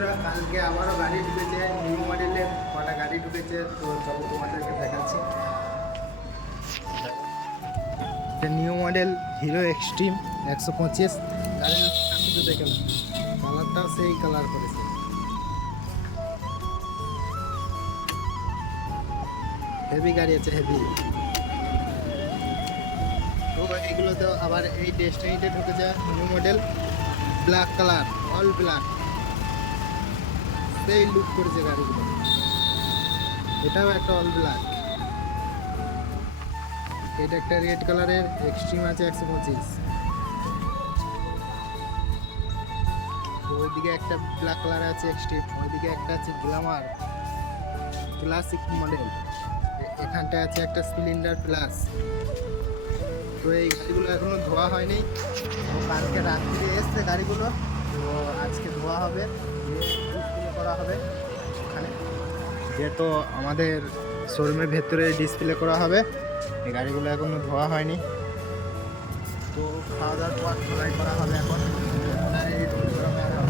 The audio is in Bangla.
বন্ধুরা, কালকে আবারও গাড়ি ঢুকেছে, নিউ মডেলের কটা গাড়ি ঢুকেছে, তো চলো তোমাদেরকে দেখাচ্ছি। নিউ মডেল হিরো এক্সট্রিম 125 গাড়ির শুধু দেখে না, কালারটাও সেই কালার করেছে। হেভি গাড়ি আছে, হেভি। তো এগুলো তো আবার এই ডেস্টিনিতে ঢুকেছে new model black colour, all black, সেই লুক করেছে গাড়িগুলো। এটাও একটা অল ব্ল্যাক। এটা একটা রেড কালারের এক্সট্রিম আছে 125। তো ওইদিকে একটা ব্ল্যাক কালার আছে এক্সট্রিম, ওইদিকে একটা আছে গ্ল্যামার ক্লাসিক মডেল, এখানটা আছে একটা স্প্লেন্ডার প্লাস। তো এই গাড়িগুলো এখনো ধোয়া হয়নি, তো কালকে রাত্রে এসছে গাড়িগুলো, তো আজকে ধোয়া হবে, ডিসপ্লে করা হবে ওখানে, যেহেতু আমাদের শোরুমের ভেতরে ডিসপ্লে করা হবে। এই গাড়িগুলো এখনো ধোয়া হয়নি, তো খাওয়া দাওয়ার পর ধোলাই করা হবে। এখন এই রোদ গরমে আর হবে